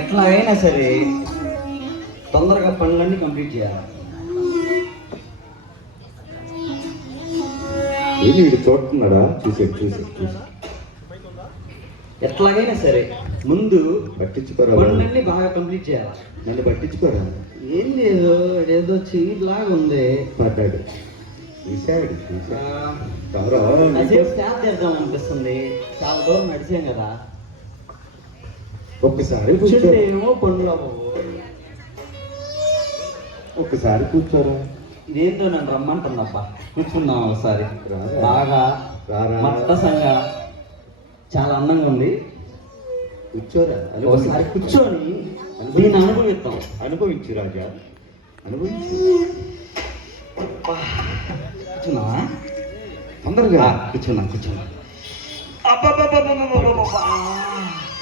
ఎట్లాగైనా సరే తొందరగా పనులన్నీ కంప్లీట్ చేయాలి. ఏంటి వీడు చూస్తున్నాడా? చూసాడు చూసాడు చూసాడు ఎట్లాగైనా సరే ముందు పట్టించుకోరా పనులన్నీ బాగా కంప్లీట్ చేయాలి. నన్ను పట్టించుకోరా? ఏం లేదు ఏదో చీలాగా ఉంది. పడ్డాడు. చూశాడు చూశాడు చేద్దాం అనిపిస్తుంది. చాలా దూరం నడిచాం కదా. ఒక్కసారి కూర్చుంటే కూర్చోరా ఏమో పనులు అవ్వవు. ఒక్కసారి కూర్చోరా. ఇదేంటో నన్ను రమ్మంటుందబ్బా. కూర్చుందాం ఒకసారి. బాగా. మట్టసంగా చాలా అందంగా ఉంది. కూర్చోరా. ఒకసారి కూర్చొని దీన్ని అనుభవిస్తాం. అనుభవించు రాజా. అనుభవించు. కూర్చున్నావా? తొందరగా. కూర్చున్నాం కూర్చున్నాం.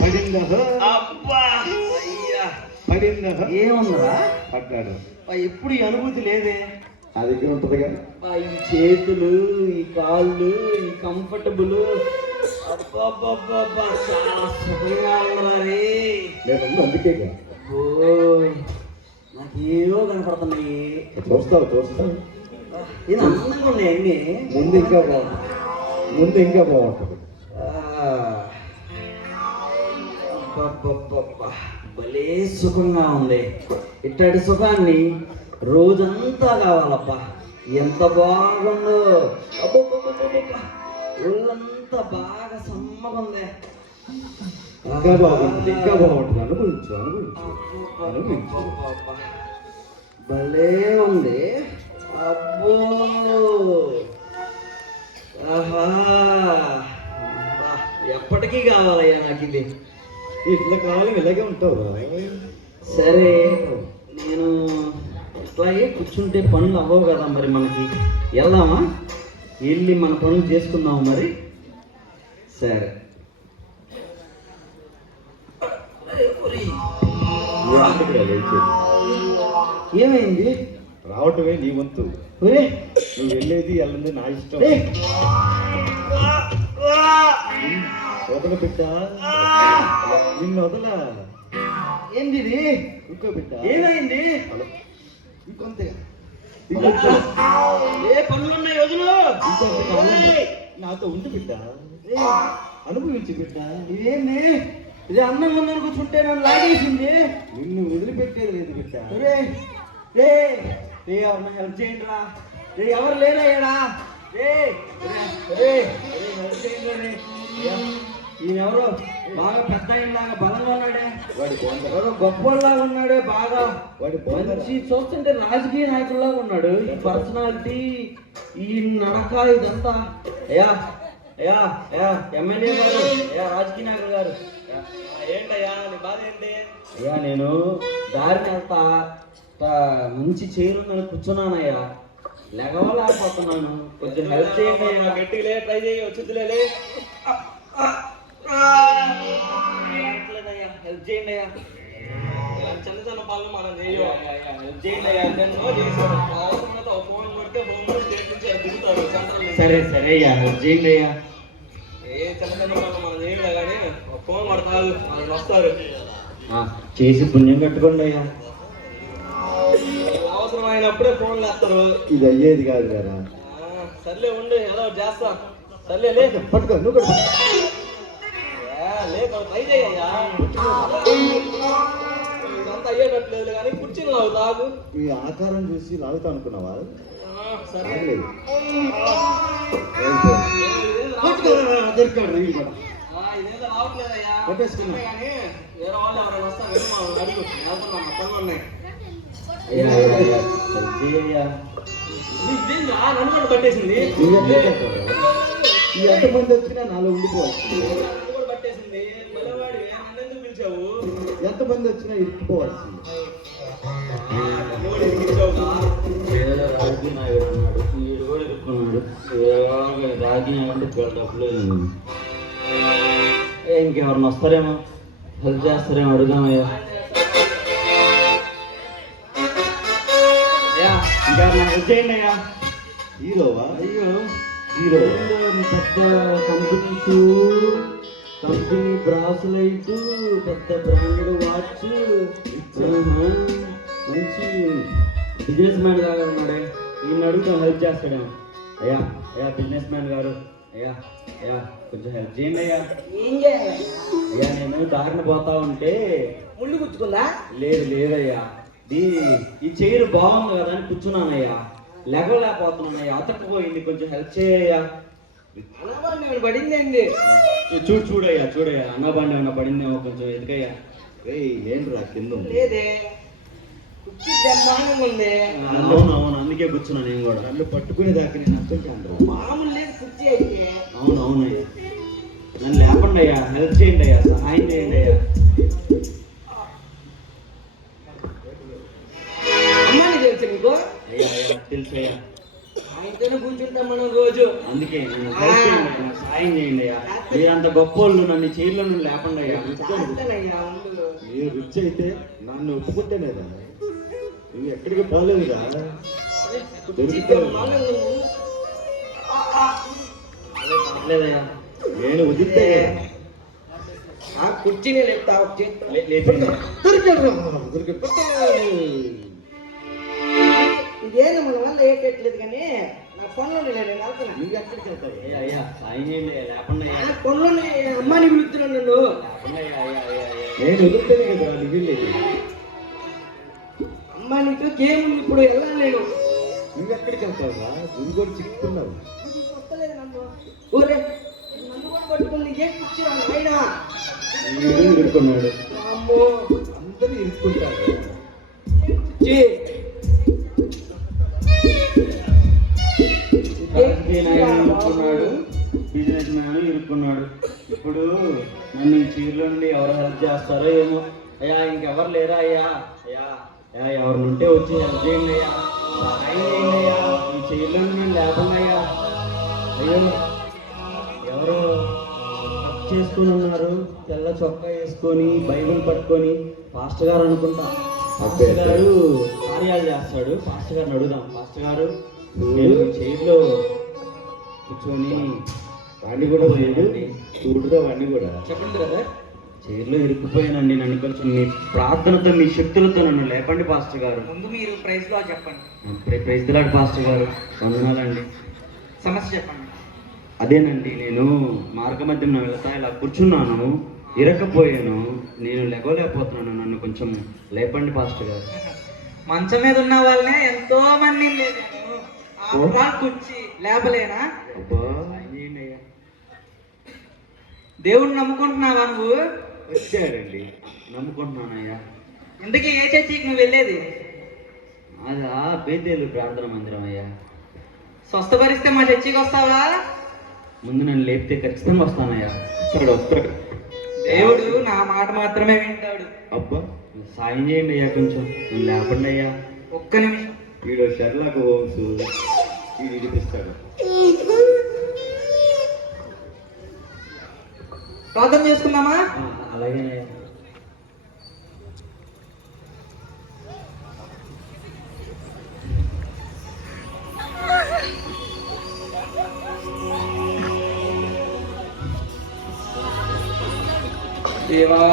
పడిందా అబ్బా! అయ్యా! పడిందా ఏముందిరా? పడ్డాడు. అబ్బా, ఎప్పుడు ఈ అనుభూతి లేదే? నా దగ్గర ఉంటుందిగా అబ్బా, ఈ చేతులు ఈ కాళ్ళు ఈ కంఫర్టబుల్. అబ్బా చాలా సుఖంగా ఉన్నారే నేను ఉంది అందుకేగా ఓ నాకు ఏవో కనపడుతున్నాయి. చూస్తావు చూస్తావు. ఇది అందంగా ఉన్నాయి అన్ని. ముందు ఇంకా బాగుంటుంది. ముందు ఇంకా బాగుంటుంది. భలే సుఖంగా ఉంది. ఇట్టటి సుఖాన్ని రోజంతా కావాలప్ప ఎంత బాగుందో. ఒళ్ళంతా బాగా సమ్మగా ఉంది ఇంకా బాగుంటుంది ఇంకా బాగుంటుంది. అనుభవించు అనుభవించు అనుభవించు. భలే ఉంది. అబ్బో. ఆహా. ఎప్పటికీ కావాలయ్యా నాకు ఇది. ఇట్లా కావాలి ఇలాగే ఉంటావు సరే నేను ఇట్లాగే కూర్చుంటే పనులు అవ్వవు కదా మరి మనకి. వెళ్దామా? వెళ్ళి మన పనులు చేసుకుందాము మరి? సరే. ఏమైంది? రావటమే నీ వంతు. నువ్వు వెళ్ళేది వెళ్ళింది నా ఇష్టం. వదల బిడ్డ. నిన్ను వదల. ఏంది ఇంకో బిడ్డ. ఏమైంది? ఇంకొంత. ఏ పనులు ఉన్నాయి వదులు. నాతో ఉండి బిడ్డ. అనుభవించు బిడ్డ. ఇదేంది? ఇది అన్నం ముందర కూర్చుంటే నన్ను లాగేసింది. నిన్ను వదిలిపెట్టేది లేదు బిడ్డ. రే! రే రే ఎవరిని హెల్ప్ చేయండి రా రే ఎవరు లేరా ఏడా రే! రే! రే హెల్ప్ చేయండి రే? ఈయన ఎవరో బాగా పెద్ద ఆయనలాగా బలంగా ఉన్నాడే. వాడి గొప్పలాగా ఉన్నాడే బాగా. వాడి మంచి చూస్తుంటే రాజకీయ నాయకుల్లాగా ఉన్నాడు. ఈ పర్సనాలిటీ ఈ నడక ఇదంతా. అయ్యా అయ్యా అయ్యా ఎమ్మెల్యే గారు అయ్యా రాజకీయ నాయకులు గారు. ఏంటయ్యా నీ బాధ ఏంటి? అయ్యా నేను దారిని వెళ్తా తా- మంచి చైరుందని కూర్చున్నానయ్యా. లెగవలేకపోతున్నాను. కొంచెం హెల్ప్ చేయండి గట్టిలే ట్రై చేయి వచ్చిద్దిలే హెల్ప్ చేయండి అయ్యా ఇలాంటి చిన్న చిన్న పనులు మనం చేయం హెల్ప్ చేయండి అయ్యా ఎన్నో ఫోన్ కొడితే ఫోన్ కూడా స్టేట్ నుంచి అది దిగుతారు సెంట్రల్ నుంచి సరే సరే అయ్యా హెల్ప్ చేయండి అయ్యా. ఏ చిన్న చిన్న పనులు మనం చేయలే కానీ ఫోన్ కొడతారు వాళ్ళు వస్తారు. చేసి పుణ్యం కట్టుకోండి అయ్యా. అవసరమైనప్పుడే ఫోన్లు వేస్తారు. ఇది అయ్యేది కాదు కదా. సర్లే ఉండు ఏదో ఒకటి చేస్తా. సర్లే లే. పట్టుకో నువ్వు కూడా అయ్యేటట్లేదు కానీ కూర్చుని లావు తాగు. ఈ ఆకారం చూసి లాగుతా అనుకున్నావా? సరే. దొరికాడు నీ కూడా. పట్టేసింది? ఈ ఎంతమంది వచ్చినా నాలో ఉండిపోవచ్చు. నాయకుడు డబ్బులు ఏ ఇంకెవరిని వస్తారేమో? హెల్ప్ చేస్తారేమో అడుగుదామయ్యా. ఇంకెవరిని హెల్ప్ చేయండి అయ్యా. హీరోవా? అయ్యో. హీరో పెద్ద కంపెనీస్ కంపెనీ బ్రాస్లైట్ పెద్ద బ్రాండెడ్ వాచ్. మంచి బిజినెస్ మ్యాన్ లాగా ఉన్నాడే. ఈయన అడుగుతా హెల్ప్ చేస్తాడేమో అయ్యా అయ్యా బిజినెస్ మ్యాన్ గారు. అయ్యా అయ్యా కొంచెం హెల్ప్ చేయండి అయ్యా. ఏం చేయాలి? అయ్యా నేను దారిన పోతా ఉంటే ముళ్ళు గుచ్చుకుందా? లేదు లేదయ్యా. ఈ ఈ చైర్ బాగుంది కదా అని కూర్చున్నానయ్యా. లేకపోతున్నానయ్యా అతకపోయింది కొంచెం హెల్ప్ చేయయ్యా ఆవిడ పడిందండి చూడు చూడయ్యా చూడయ్యా. అన్నబండి అన్న పడిందేమో కొంచెం ఎందుకయ్యా ఏంట్రా కింద? లేదే. అవును అవును. అందుకే కూర్చున్నా నేను కూడా. నన్ను పట్టుకునేదాకా నేను అర్థం కాదు మామూలు లేదు కుర్చీ అయితే. అవును అవును అయ్యా. నన్ను లేపండి అయ్యా. హెల్ప్ చేయండి అయ్యా. సహాయం చేయండి అయ్యా. అమ్మాని తెలుసు నీకు అయ్యా అయ్యా తెలుసు అయ్యా ఆయనతోనే కూర్చుంటాం మనం రోజు. అందుకే నన్ను చేయండి అయ్యా. మీరంత గొప్ప వాళ్ళు నన్ను చైర్లో నుండి లేపండి అయ్యా. చేస్తానయ్యా ఉండు. నీ రుచి అయితే నన్ను ఒప్పుకుంటేనేదా నువ్వు ఎక్కడికి పోలేదురా కుర్చీ. లేదయ్యా నేను వదిలితే ఆ కుర్చీని లేపుతా ఒక లేపండి. ఇదేదో మన వల్ల ఏకెట్లేదు కానీ నా పనులు లేదు నేను వెళ్తున్నా. నువ్వు ఎక్కడికి వెళ్తావు? అయ్యా అయ్యా సాయం చేయండి అయ్యా లేపండి నా అయ్యా పనులు అమ్మాని పిలుస్తున్నాను నన్ను. నేను వదిలితేనే కదరా నువ్వు వెళ్ళేది. అమ్మా నీకు గేమ్ ఉంది ఇప్పుడు వెళ్ళాలి నేను. నువ్వు ఎక్కడికి వెళ్తావురా నువ్వు కూడా చిక్కుకున్నావు. వస్తలేదు నన్ను. ఊరే నన్ను కూడా పట్టుకుంది ఏ కుర్చీ ఆయన ఇరుక్కున్నాడు. అమ్మో. అందరూ ఇరుక్కుంటారు ఇరుక్కున్నాడు ఇప్పుడు నన్ను ఈ చీరలో నుండి ఎవరు హెల్ప్ చేస్తారో ఏమో. అయ్యా ఇంకెవరు లేరా అయ్యా? అయ్యా అయ్యా ఎవరు ఉంటే వచ్చి హెల్ప్ చేయండి అయ్యా. సహాయం చేయండి అయ్యా. ఈ చీరలో నేను లేకుండా అయ్యా. అయ్యో ఎవరు చేసుకుని ఉన్నారు. తెల్ల చొక్కా వేసుకొని బైబిల్ పట్టుకొని పాస్టర్ గారు అనుకుంటా. పాస్టర్ గారు కార్యాలు చేస్తాడు. పాస్టర్ గారిని అడుగుదాం. పాస్టర్ గారు నేను చైర్లో కూర్చొని వాడిని కూడా చూడు చూడురా వాడిని కూడా. చెప్పండి బ్రదర్. చైర్లో ఇరుక్కుపోయానండి నన్ను కొంచెం మీ ప్రార్థనతో మీ శక్తులతో నన్ను లేపండి పాస్టర్ గారు. ముందు మీరు ప్రైజ్లో చెప్పండి. ప్ర- ప్రైజ్లాడు పాస్టర్ గారు. వందనాలండి. సమస్య చెప్పండి. అదేనండి నేను మార్గ మధ్యన వెళ్తా ఇలా కూర్చున్నాను ఇరకపోయాను నేను లెగవలేకపోతున్నాను నన్ను కొంచెం లేపండి పాస్టర్ గారు. మంచం మీద ఉన్న వాళ్ళనే ఎంతో మంది లేపాను లేపలేనా? అబ్బా. దేవుణ్ణి నమ్ముకుంటున్నావా నువ్వు? వచ్చాడండి. నమ్ముకుంటున్నానయ్యా. ఇంతకీ ఏ చర్చికి నువ్వు వెళ్ళేది? అదా బేతేలు ప్రార్థన మందిరం అయ్యా. స్వస్థపరిస్తే మా చర్చికి వస్తావా? ముందు నన్ను లేపితే ఖచ్చితంగా వస్తానయ్యా. వస్తాడు వస్తాడు. దేవుడు నా మాట మాత్రమే వింటాడు. అబ్బా సాయం చేయండి అయ్యా కొంచెం. నన్ను లేపండి అయ్యా. ఒక్క నిమిషం. వీడు షర్లాక్ హోమ్స్ వీడు విడిపిస్తాడు ప్రార్థన చేసుకుందామా? అలాగేనయ్యా దేవా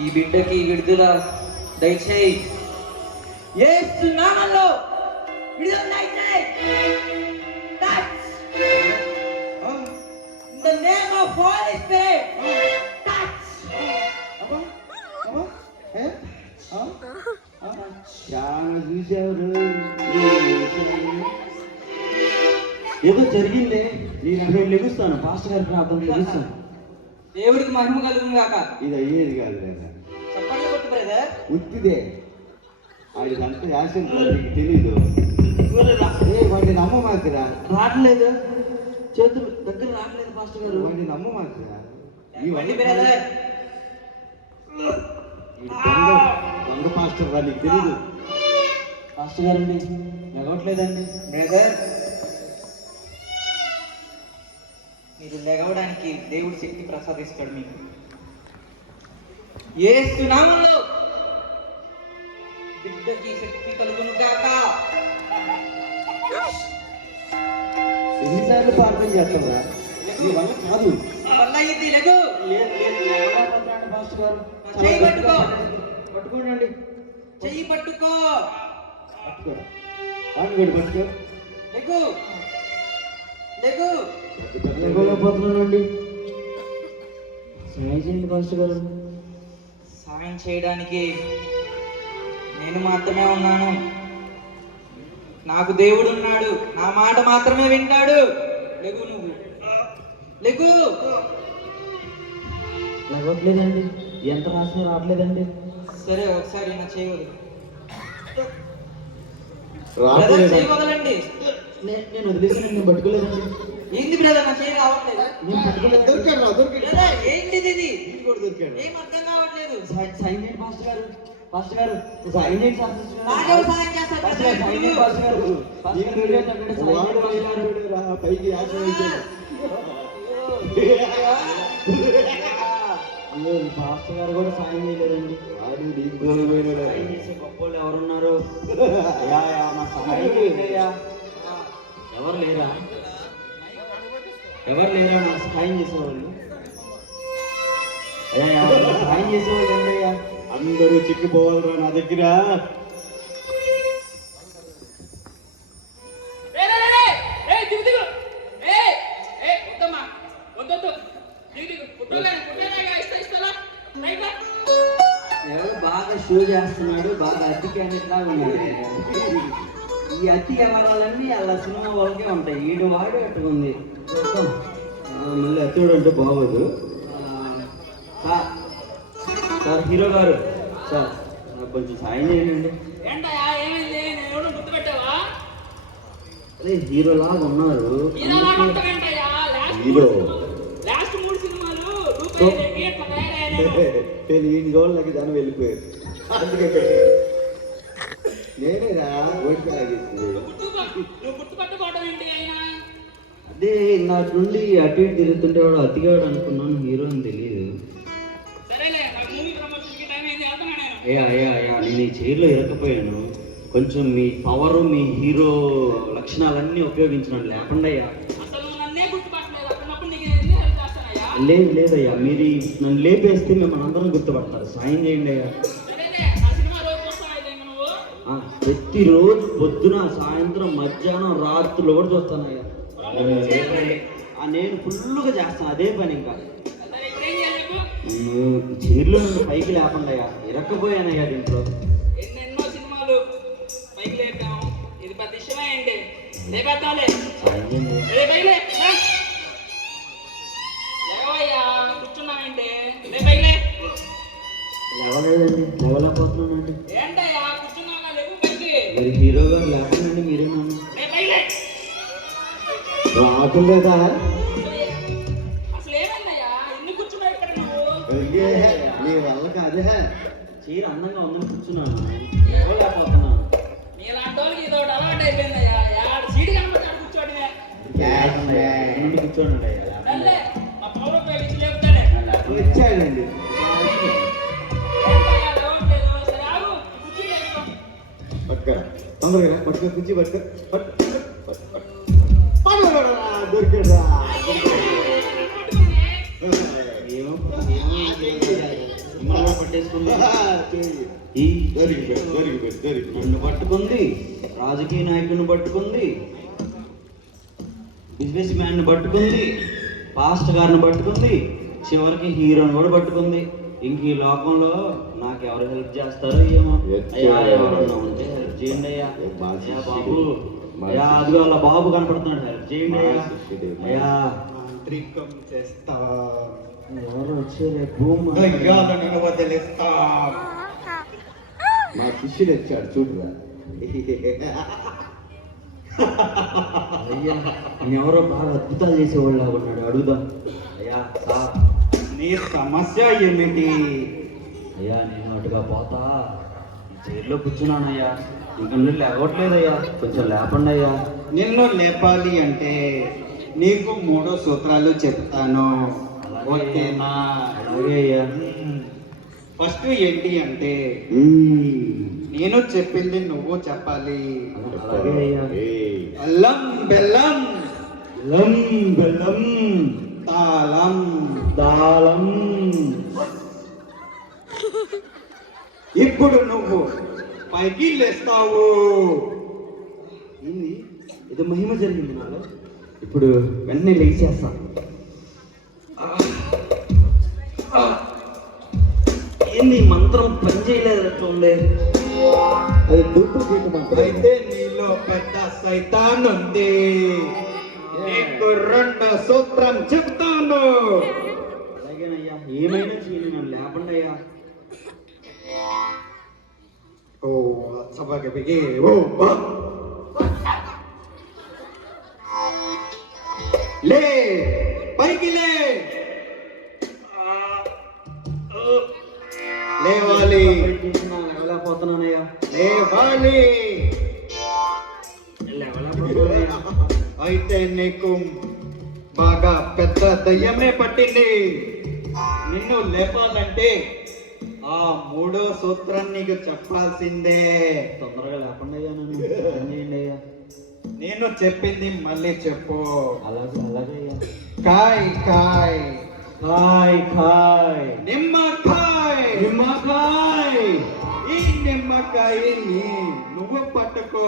ఈ బిడ్డకి విడుదల దయచేయి. యేసు నామములో విడుదల దయచేయి. Holy Spirit. Touch. ఏదో జరిగిందే. నేను నేను లెగుస్తాను. పాస్టర్ గారి ప్రార్థన లెగుస్తాను. దేవుడికి మహిమ కలుగును గాక. ఇది అయ్యేది కాదు లేదా చెప్పండి కొట్టు బ్రదర్. ఉత్తిదే. వాడిదంతా యాసం తెలీదు. వాడిని నమ్మమాకురా. రావట్లేదు. చేతులు దగ్గర రావట్లేదు. పాస్టర్ గారు. వాడిని నమ్మమాకురా ఈ ఇవ్వండి బ్రదర్? ఈ దొంగ దొంగ పాస్టర్ రా నీకు తెలీదు. పాస్టర్ గారండి ఎగవట్లేదండి బ్రదర్ మీరు లెగవడానికి దేవుడు శక్తి ప్రసాదిస్తాడు మీకు. ఏ బిడ్డకి శక్తి కలుగును గాక. ఎన్నిసార్లు ప్రార్థన చేస్తావురా? నీ వల్ల కాదు. వల్ల ఇది లెగు మాస్టర్ గారు? చెయ్యి పట్టుకో. పట్టుకోండి చెయ్యి పట్టుకో. పట్టుకో. దాన్ని కూడా పట్టుకో. లెగు. లెగు. లేకపోతున్నానండి సాయి చేయండి మాస్టర్ గారు. సాయం చేయడానికి నేను మాత్రమే ఉన్నాను. నాకు దేవుడు ఉన్నాడు. నా మాట మాత్రమే వింటాడు. లెగు నువ్వు. లేవట్లేదండి ఎంత రాసినా రావట్లేదండి. సరే ఒకసారి నా చేయవదు నేను వదిలేసిన నేను పట్టుకోలేదండి. ఏంది బ్రదర్ నా చేయి రావట్లేదు? నేను పట్టుకోలేదు దొరికాడు రా, దొరికాడు. బ్రదర్ ఏంటిది ఇది? కూడా దొరికాడు. ఏం అర్థం కావట్లేదు. చేయండి మాస్టర్ గారు మాస్టర్ గారు చేయండి మాస్టర్ గారు. నాకెవరు సాయం చేస్తారు మాస్టర్ గారు, సాయి చేయండి మాస్టర్ గారు. మాస్టర్ గారు. మాస్టర్ గారు కూడా సాయం చేయలేదండి. వాడు నీకు. సాయం చేసే గొప్ప వాళ్ళు ఎవరున్నారు మా సహాయం. ఎవరు లేరా? ఎవరు లేరా? నాకు సహాయం చేసేవాళ్ళు. అయ్యా సహాయం చేసేవాళ్ళు అందరూ చిక్కిపోవాలరా నా దగ్గర. షో చేస్తున్నాడు బాగా అతి క్యాండిడేట్ లాగా ఉన్నాడు. ఈ అతి వ్యవహారాలన్నీ అలా సినిమా వాళ్ళకే ఉంటాయి. ఈడు వాడు అట్టుకుంది మళ్ళీ అత్తుడు అంటే బాగోదు. సార్. సార్ హీరో గారు. సార్ నాకు కొంచెం సాయం చేయండి? అదే హీరో లాగా ఉన్నారు. హీరో. లాస్ట్ మూడు సినిమాలు గోళ్ళకి దాన్ని వెళ్ళిపోయాడు అందుకే నేనేరా ఓటు లాగేసింది అదే నాకు నుండి అటు ఇటు తిరుగుతుంటే వాడు అతిగాడు అనుకున్నాను హీరో అని తెలియదు నేను అయ్యా అయ్యా అయ్యా నేను ఈ చైర్లో ఇరకపోయాను కొంచెం మీ పవర్ మీ హీరో లక్షణాలన్నీ ఉపయోగించినాను లేకుండా అయ్యా. లేదు లేదయ్యా మీరు నన్ను లేపేస్తే మిమ్మల్ని అందరం గుర్తుపడతారు. సాయం చేయండి అయ్యా. ప్రతిరోజు పొద్దున సాయంత్రం మధ్యాహ్నం రాత్రులు కూడా చూస్తానయ్యా. ఆ, నేను ఫుల్గా చేస్తాను అదే పని ఇంకా. చైర్లో నుండి పైకి లేకుండా అయ్యా ఇరక్కపోయానయ్యా దీంట్లో. ఎన్నెన్నో సినిమాలు పైకి లేపాము. ఇది పెద్ద ఇష్టమే అండి. లేపేద్దాంలే. సాయం చేయండి రే పైకి లే. రా. లేవయ్యా కూర్చున్నావేంటి లే పైకి లే. లేవలేదండి లేవలేకపోతున్నానండి. గారు లేకుండా మీరే నన్ను లే పైకి లే రాకుండా నీ వల్ల కాదే. చీర అందంగా ఉందని కూర్చున్నాను. లేవలేకపోతున్నాను నీలాంటి వాళ్ళకి ఈ దొరికిపోయాడు, దొరికిపోయాడు, దొరికిపోయాడు. నన్ను పట్టుకుంది రాజకీయ నాయకుడిని పట్టుకుంది బిజినెస్ మ్యాన్ పట్టుకుంది పాస్ట్ గారిని పట్టుకుంది చివరికి హీరోని కూడా పట్టుకుంది. ఇంక ఈ లోకంలో నాకు ఎవరు హెల్ప్ చేస్తారో ఏమో? ఎవరన్నా ఉంటే చేయండి అయ్యా. బాబు. అయ్యా అదిగో అలా బాబు కనపడుతున్నాడు హెల్ప్ చేయండి అయ్యా. మాంత్రికం చేస్తా. ఎవరు వచ్చారు? భూమి. వదిలేస్తా మా శిష్యుడు వచ్చాడు చూడురా. అయ్యా ఎవరో బాగా అద్భుతాలు చేసేవాళ్ళు లాగా ఉన్నాడు. అడుగుదాం. అయ్యా సార్. నీ సమస్య ఏమిటి? అయ్యా నేను అటుగా పోతా. ఈ చైర్లో కూర్చున్నానయ్యా. నుండి లేవట్లేదయ్యా. కొంచెం లేపండి అయ్యా నిన్ను లేపాలి అంటే నీకు మూడు సూత్రాలు చెప్తాను. ఓకేనా? అలాగే అయ్యా. ఫస్ట్ ఏంటి అంటే. నేను చెప్పింది నువ్వు చెప్పాలి. అలాగే అయ్యా. ఏయ్, అల్లం బెల్లం. లం బెల్లం. తాళం. దాళం ఇప్పుడు నువ్వు లేస్తావు. ఏంది? ఏదో మహిమ జరిగింది నాలో. ఇప్పుడు వెంటనే లేచేస్తా. ఏంది మంత్రం పని చేయలేదట్లుంది అది డూప్లికేట్ మంత్రం. అయితే నీలో పెద్ద సైతాన్ ఉంది నీకు రెండు సూత్రం చెప్తాను. అలాగేనయ్యా ఏమైనా చేయండి నన్ను లేపండి అయ్యా ఓ సభకి బిగి ఓ బా. లే పైకి లే లేవాలి లేవలేకపోతున్నానయ్యా లేవాలి లేవలేకపోతున్నానయ్యా అయితే నీకు బాగా పెద్ద దయ్యమే పట్టింది నిన్ను లేపాలంటే మూడో సూత్రం నీకు చెప్పాల్సిందే. తొందరగా లేపండి అయ్యా నేను చెప్పింది మళ్ళీ చెప్పు. అలాగే అలాగే కాయ్ కాయ్. కాయ్ కాయ్. నిమ్మకాయ్. నిమ్మకాయ్. ఈ నిమ్మకాయని నువ్వు పట్టుకో.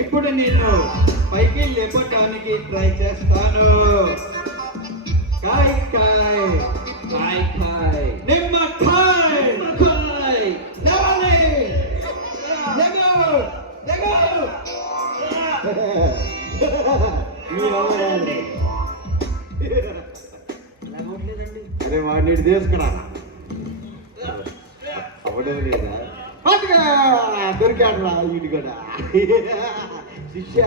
ఇప్పుడు నేను పైకి లేపటానికి ట్రై చేస్తాను. కాయ్ కాయ్. కాయ్ కాయ్ నిమ్మకాయ్ నిమ్మకాయ్ లేవాలి లెగు లెగు లేవలేదండి లేవట్లేదండి అరే వాడిని ఇటు తీసుకురా అవడం లేదా పట్టుగా దొరికాడు రా వీడు కూడా. శిష్య.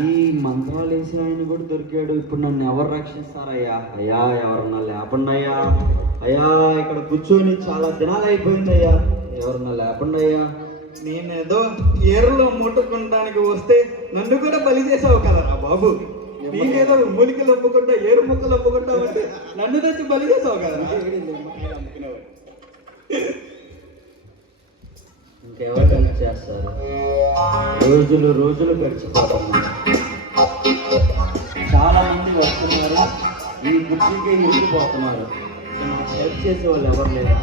ఈ మంత్రాలు వేసిన ఆయన కూడా దొరికాడు. ఇప్పుడు నన్ను ఎవరు రక్షిస్తారయ్యా? అయ్యా ఎవరన్నా లేపండి అయ్యా అయ్యా ఇక్కడ కూర్చొని చాలా దినాలు అయిపోయింది అయ్యా ఎవరన్నా అయ్యా నేనేదో ఏరులో ముట్టుకుంటానికి వస్తే నన్ను కూడా బలి చేసావు కదరా బాబు. నీకేదో మూలికలు ఒప్పుకుంటా ఏరు ముక్కలు ఒప్పుకుంటా అంటే నన్ను తెచ్చి బలి చేసావు కదా ఇంకెవరికైనా చేస్తారు? రోజులు రోజులు గడిచిపోతున్నాయి చాలా మంది వస్తున్నారు ఈ కుర్చీకి నన్ను హెల్ప్ చేసే వాళ్ళు ఎవరు లేరా?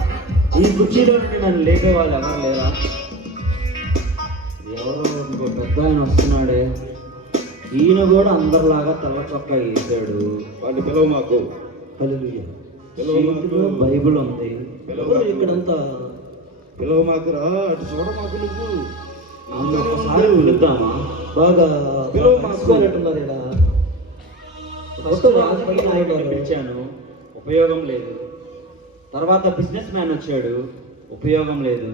ఈ కుర్చీలో నుండి నన్ను లేపే వాళ్ళు ఎవరు లేరా? ఎవరో ఇంకో పెద్ద ఆయన వస్తున్నాడే. ఈయన కూడా అందరిలాగా తెల్ల చొక్కా వేసాడు. వాడిని పిలవ మాకు. చేతిలో బైబిల్ ఉంది. ఇక్కడంతా పిలవ మాకురా అటు చూడ మాకు నువ్వు. పిలుద్దామా బాగా పిలువ మార్చుకోనట్టున్నారు ఇలా ఫస్ట్ రాజకీయ నాయకుడిని పిలిచాను. ఉపయోగం లేదు. తర్వాత బిజినెస్ మ్యాన్ వచ్చాడు. ఉపయోగం లేదు.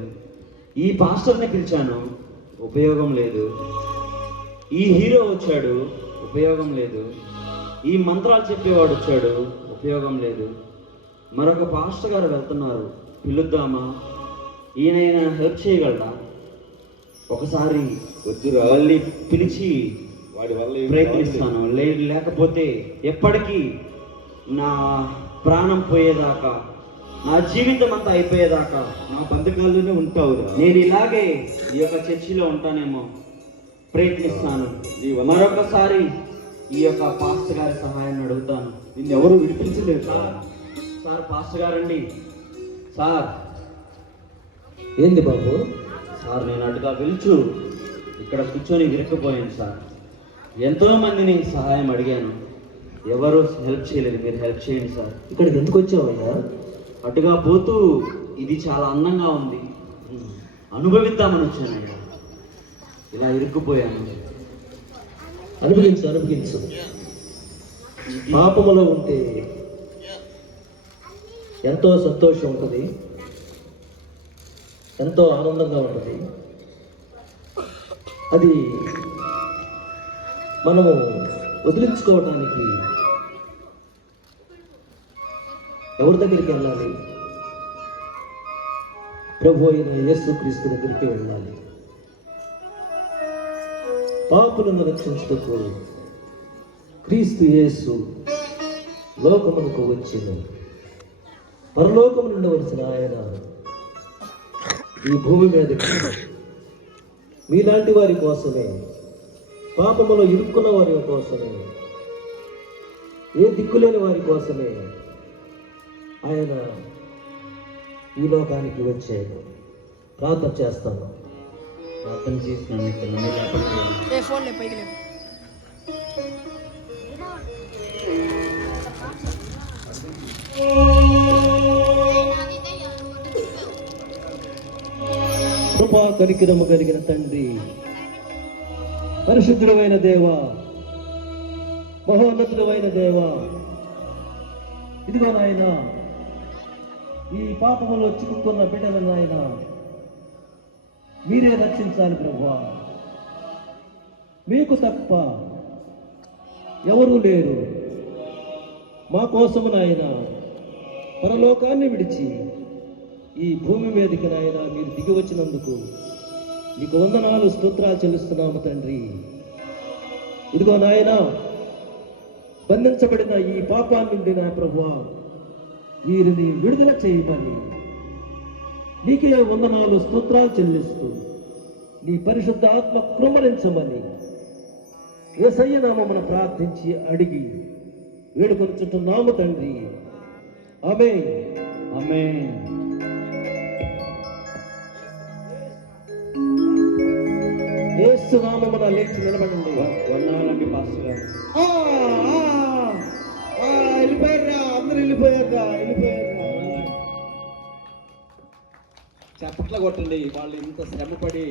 ఈ పాస్టర్ని పిలిచాను. ఉపయోగం లేదు. ఈ హీరో వచ్చాడు. ఉపయోగం లేదు. ఈ మంత్రాలు చెప్పేవాడు వచ్చాడు. ఉపయోగం లేదు. మరొక పాస్టర్ గారు వెళ్తున్నారు. పిలుద్దామా? ఈయన హెల్ప్ చేయగలరా ఒకసారి వద్దురా మళ్ళీ పిలిచి వాడి వల్ల ప్రయత్నిస్తాను. లే లేకపోతే ఎప్పటికీ నా ప్రాణం పోయేదాకా నా జీవితం అంతా అయిపోయేదాకా నా బంధకాల్లోనే ఉంటావురా నేను ఇలాగే ఈ యొక్క చర్చిలో ఉంటానేమో ప్రయత్నిస్తాను. మరొకసారి ఈ యొక్క పాస్టర్ గారి సహాయాన్ని అడుగుతాను. నిన్ను ఎవరు విడిపించలేరు సార్ సార్ పాస్టర్ గారండి. సార్ ఏంది బాబు? సార్ నేను అటుగా పిలుచు. ఇక్కడ కూర్చొని విరక్కపోయాను సార్. ఎంతో మందిని సహాయం అడిగాను. ఎవరు హెల్ప్ చేయలేదు మీరు హెల్ప్ చేయండి సార్. ఇక్కడికి ఎందుకు వచ్చావయ్యా అటుగా పోతూ ఇది చాలా అందంగా ఉంది. అనుభవిద్దామని వచ్చానయ్యా ఇలా ఇరుక్కుపోయాను. అనుభవించు అనుభవించు. పాపములో ఉంటే ఎంతో సంతోషం ఉంటుంది. ఎంతో ఆనందంగా ఉంటుంది. అది మనము వదిలించుకోవటానికి ఎవరి దగ్గరికి వెళ్ళాలి? ప్రభు అయిన యేసు క్రీస్తు దగ్గరికి వెళ్ళాలి. పాపులను రక్షించుటకు క్రీస్తు యేసు లోకమునకు వచ్చిన పరలోకము నుండి వచ్చిన ఆయన ఈ భూమి మీదకి మీలాంటి వారి కోసమే పాపములో ఇరుక్కున్న వారి కోసమే ఏ దిక్కులేని వారి కోసమే ఆయన ఈ లోకానికి వచ్చాడు. ప్రార్థన చేస్తాను. ప్రార్థన చేస్తున్నాను ఇక్కడ కృపా కరికిరము కలిగిన తండ్రి. పరిశుద్ధుడమైన దేవ మహోన్నతుడమైన దేవ ఇదిగో నాయన ఈ పాపములో చిక్కుకున్న బిడ్డలను నాయన మీరే రక్షించాలి ప్రభా మీకు తప్ప ఎవరూ లేరు. మా కోసము నాయన పరలోకాన్ని విడిచి ఈ భూమి మీదకి నాయన మీరు దిగి వచ్చినందుకు నీకు వందనాలు స్తోత్రాలు చెల్లిస్తున్నాము తండ్రి. ఇదిగో నాయన బంధించబడిన ఈ పాపాన్ని నుండి నా ప్రభు వీరిని విడుదల చేయమని నీకే వందనాలు స్తోత్రాలు చెల్లిస్తూ నీ పరిశుద్ధ ఆత్మ కృమరించమని ఏసయ్య నామమున ప్రార్థించి అడిగి వేడుకొనుచుంటున్నాము తండ్రి. ఆమె ఆమేన్. ఏసు నామమున లేచి నిలబడండి. వందనాలండి పాస్టర్ గారు. అందరూ వెళ్ళిపోయారురా వెళ్ళిపోయారురా. చప్పట్లు కొట్టండి వాళ్ళు ఇంత శ్రమపడి